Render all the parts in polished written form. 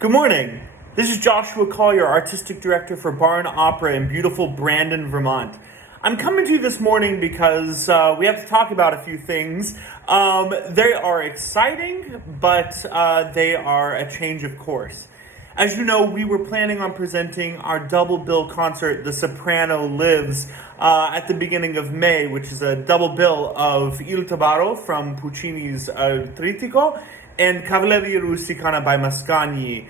Good morning. This is Joshua Collier, Artistic Director for Barn Opera in beautiful Brandon, Vermont. I'm coming to you this morning because we have to talk about a few things. They are exciting, but they are a change of course. As you know, we were planning on presenting our double bill concert, The Soprano Lives, at the beginning of May, which is a double bill of Il Tabaro from Puccini's Trittico and Cavalleria Rusticana by Mascagni.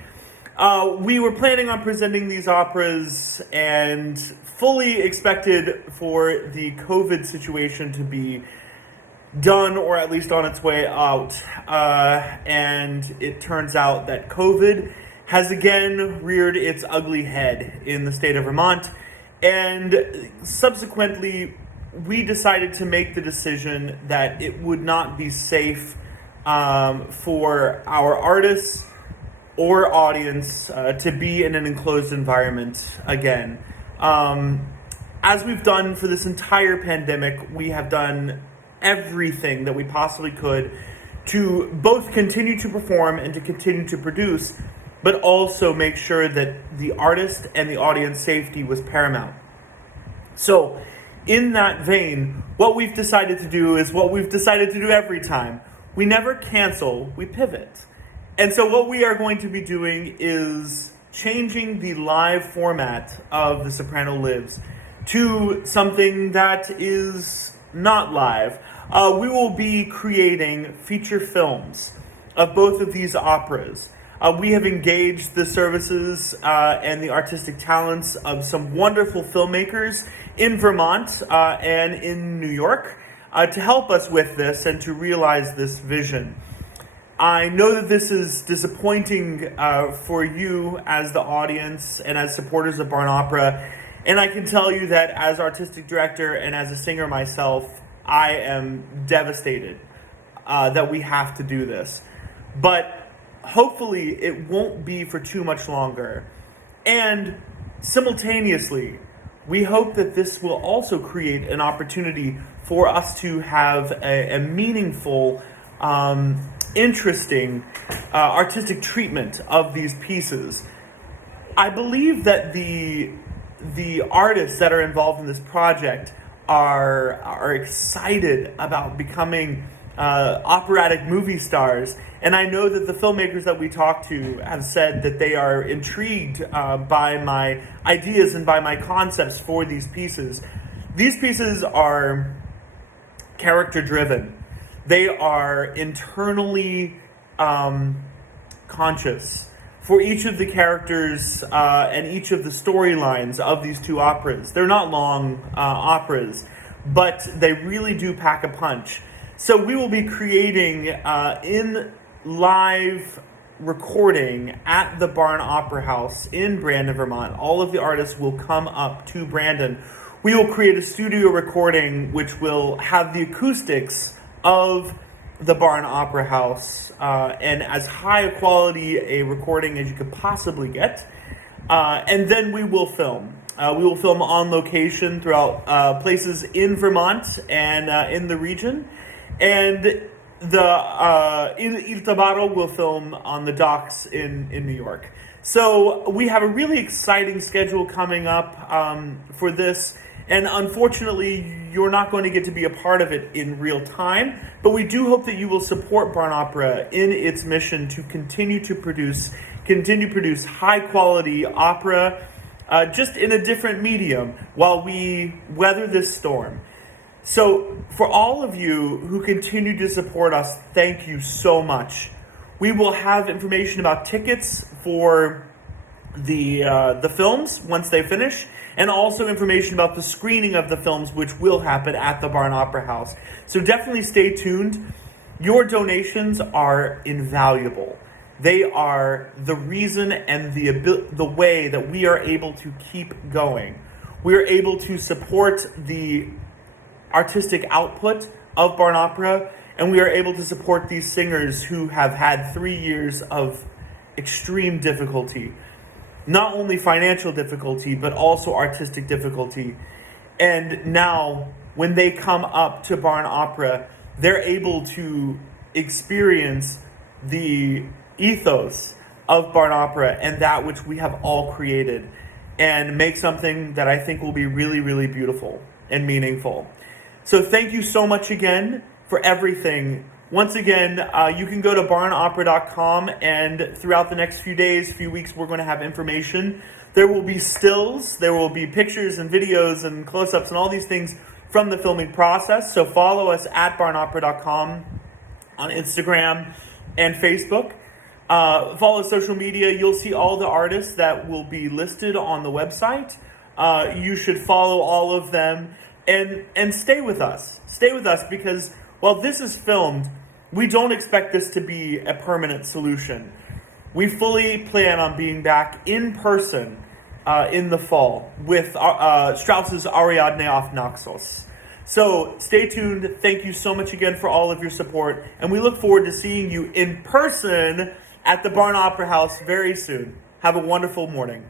We were planning on presenting these operas and fully expected for the COVID situation to be done or at least on its way out. And it turns out that COVID has again reared its ugly head in the state of Vermont. And subsequently, we decided to make the decision that it would not be safe for our artists or audience to be in an enclosed environment again. As we've done for this entire pandemic, we have done everything that we possibly could to both continue to perform and to continue to produce, but also make sure that the artist and the audience safety was paramount. So, in that vein, what we've decided to do is what we've decided to do every time. We never cancel, we pivot. And so what we are going to be doing is changing the live format of The Soprano Lives to something that is not live. We will be creating feature films of both of these operas. We have engaged the services and the artistic talents of some wonderful filmmakers in Vermont and in New York to help us with this and to realize this vision. I know that this is disappointing for you as the audience and as supporters of Barn Opera, and I can tell you that as artistic director and as a singer myself, I am devastated that we have to do this. But hopefully it won't be for too much longer. And simultaneously, we hope that this will also create an opportunity for us to have a meaningful, interesting artistic treatment of these pieces. I believe that the artists that are involved in this project are excited about becoming operatic movie stars, and I know that the filmmakers that we talked to have said that they are intrigued by my ideas and by my concepts for these pieces. These pieces are character driven. They are internally conscious for each of the characters and each of the storylines of these two operas. They're not long operas, but they really do pack a punch. So we will be creating in live recording at the Barn Opera House in Brandon, Vermont. All of the artists will come up to Brandon. We will create a studio recording which will have the acoustics of the Barn Opera House and as high a quality a recording as you could possibly get. And then we will film. We will film on location throughout places in Vermont and in the region. And Il Tabaro will film on the docks in New York. So we have a really exciting schedule coming up for this. And unfortunately, you're not going to get to be a part of it in real time, but we do hope that you will support Barn Opera in its mission to continue to produce high quality opera, just in a different medium while we weather this storm. So for all of you who continue to support us, thank you so much. We will have information about tickets for the films once they finish, and also information about the screening of the films, which will happen at the Barn Opera House. So definitely stay tuned. Your donations are invaluable. They are the reason and the way that we are able to keep going. We are able to support the artistic output of Barn Opera, and we are able to support these singers who have had 3 years of extreme difficulty. Not only financial difficulty, but also artistic difficulty. And now, when they come up to Barn Opera, they're able to experience the ethos of Barn Opera and that which we have all created, and make something that I think will be really, really beautiful and meaningful. So thank you so much again for everything. Once again, you can go to barnopera.com, and throughout the next few days, few weeks, we're going to have information. There will be stills, there will be pictures and videos and close-ups and all these things from the filming process. So follow us at barnopera.com on Instagram and Facebook. Follow social media. You'll see all the artists that will be listed on the website. You should follow all of them and stay with us. Stay with us, because while this is filmed, we don't expect this to be a permanent solution. We fully plan on being back in person in the fall with Strauss's Ariadne auf Naxos. So stay tuned. Thank you so much again for all of your support, and we look forward to seeing you in person at the Barn Opera House very soon. Have a wonderful morning.